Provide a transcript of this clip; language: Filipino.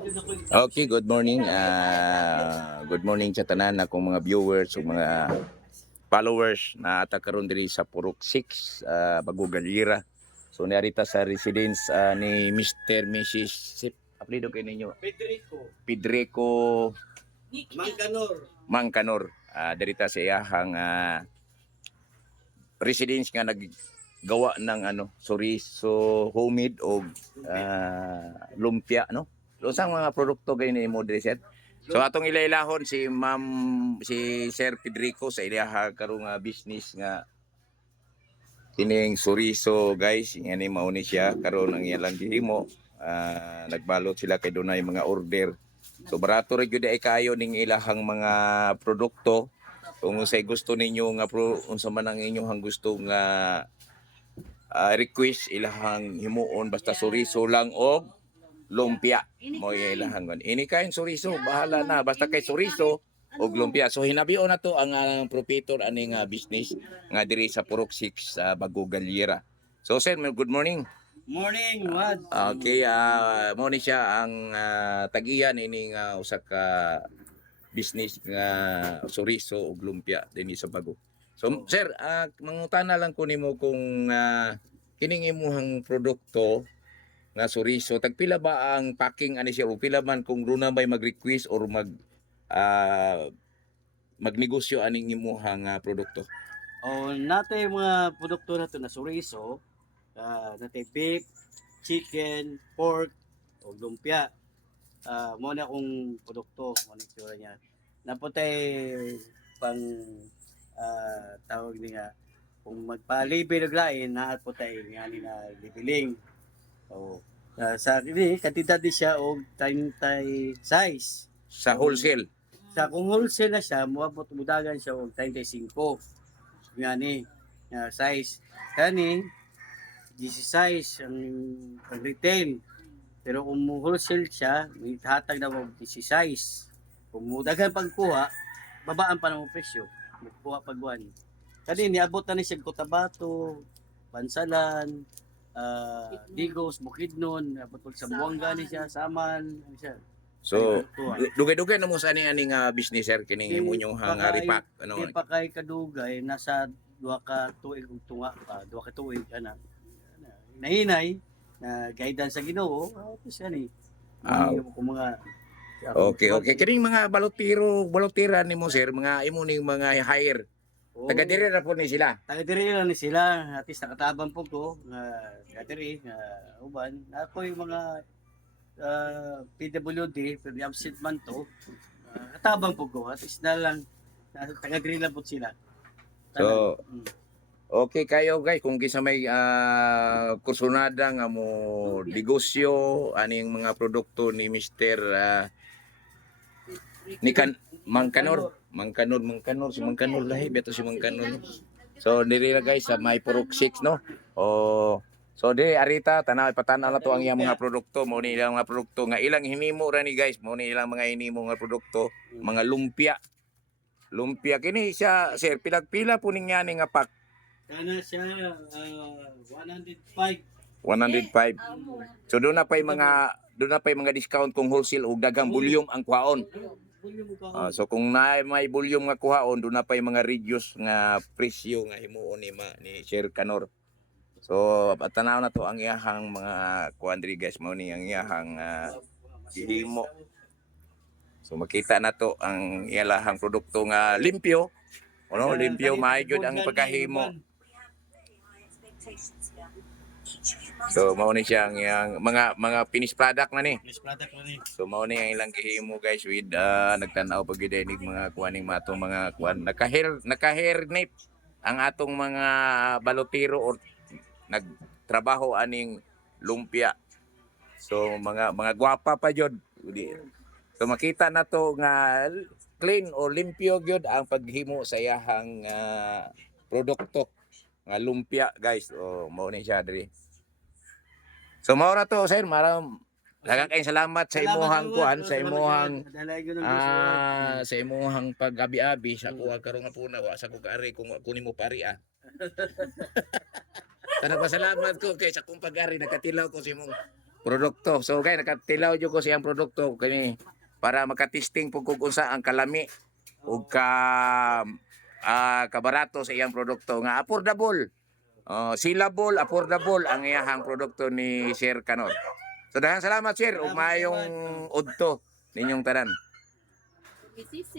Okay, good morning. Good morning sa tanan akong mga viewers ug mga followers na ata karon diri sa Purok 6, Bagugalira. So narita sa residence ni Mr. Mrs. Apelido kay ninyo? Pedrico Mangkanor. Dirita sa iyahang residence nga naggawa ng chorizo homemade o lumpia, no? So sa mga produkto gani ni mo diri, sir? So atong ilailahon si Sir Pedrico sa ilaha karong business nga kining chorizo, guys. Ngani mao ni siya karon ang ilang gihimo. Nagbalot sila kay dunay mga order. So barato ra gyud ay kayo ning ilahang mga produkto. Kung unsay gusto ninyo nga unsa man ang inyong gusto nga request, ilahang himuon basta chorizo lang og lumpia mo ilahang gan. Ini kain chorizo, bahala na basta kay chorizo og lumpia. So hinabion na to ang proprietor aning business nga diri sa Purok 6 sa Bagugalira. So sir, good morning. Morning, Wad. Okay, mo ni siya ang tagiyan ini nga usa ka business nga chorizo ug lumpia dinhi sa Bago. So sir, mangutana lang ko nimo kung kining imuhang produkto nga chorizo, tagpila ba ang packing ani siya o pila man kung runa may mag-request or magnegosyo aning imuhang produkto? Natay mga produkto nato na chorizo, natay beef, chicken, pork, o lumpia. Mo na akong produkto, mo na itsura niya. Naputay pang tawag ni nga kung magpalibre og lain naat po tay nga ni na libiling. Sa kini kantidad di siya og 30 size. Sa wholesale? Sa kung wholesale na siya, moabot mudagan siya og 35. Ngani size. Kani 16 ang pag-retail. Pero kung wholesale siya, may hatag na mo 16. Kung mudagan pagkuha, babaan pa ng presyo. Magkuha pagbuhan. Kani niabot na ni siya Cotabato, Bansalan, Digos, Bukidnon, abot sa Buanga ni siya, Saman, ano siya. So dugay-dugay na mo sa ani nga business, sir, kining imo nyong repack Di pa kay kadugay, nasa duha ka tuig ug tunga pa, duha ka tuig ana. Nahinay na guidance sa Ginoo, tapos ani. Kung mga Okay. Kining mga balotira nimo, sir, mga imo ning mga hire. Taga diri ra po ni sila. Taga diri lang ni sila, at least nakatabang po ko nga taga diri nga uban. Ako yung mga PWD, pero absent man to. Katabang po ko, at least na lang taga diri lang po sila. So okay kayo, guys, kung kisa may kursunada nga mo negosyo aning mga produkto ni Mr. ni Mangkanor si Mangkanor lahi beto si Mangkanor. So diri ra, guys, sa may Purok 6, no. So di arita tanaw ipatanaw na to ang iyang mga produkto, mo ni ilang mga produkto nga ilang hinimo ra ni, guys, mo ni ilang mga hinimo nga produkto, mga lumpia kini siya, sir, pila po ning yani nga pack? Kana siya 105. So doon na pay mga discount kung wholesale o daghang volume ang kuhaon. So kung may volume nga kuhaon, doon na pay mga reduce nga presyo nga himuon ni Sir Kanor. So patanaw na to ang iyahang mga kuandri, guys, mao ni ang iyahang gihimo. So makita na to ang iyahang produkto nga limpyo. Limpyo, maayod ang pagkahimo. So mao ni siya ang iyang mga finished product na ni. So mao ni ang ilang gihimo, guys, with nagtanaw pag gidenig mga kuaning matong mga kuan naka-hair knit ang atong mga balotiro or nagtrabaho aning lumpia. So mga gwapa pa jud. So makita na to nga clean o limpyo gyud ang paghimo sa iyahang produkto nga lumpia, guys. Mao ni siya diri. So mao ra to, sir, daghang kayong salamat sa imuhang kuan, sa imuhang pag-abi-abi sa kuha karon nga puna wa sa ko kaari kung kunin mo pari Tanang pasalamat ko kay sa kong pag-ari, nagkatilaw ko sa imong produkto. So kay nakatilaw jud ko siyang produkto kani para makatesting pug kung unsa ang kalami ug kabarato sa iyang produkto nga affordable. Sellable, affordable ang iyahang produkto ni Sir Kanor. So daghang salamat sir ug maayong udto ninyong tanan.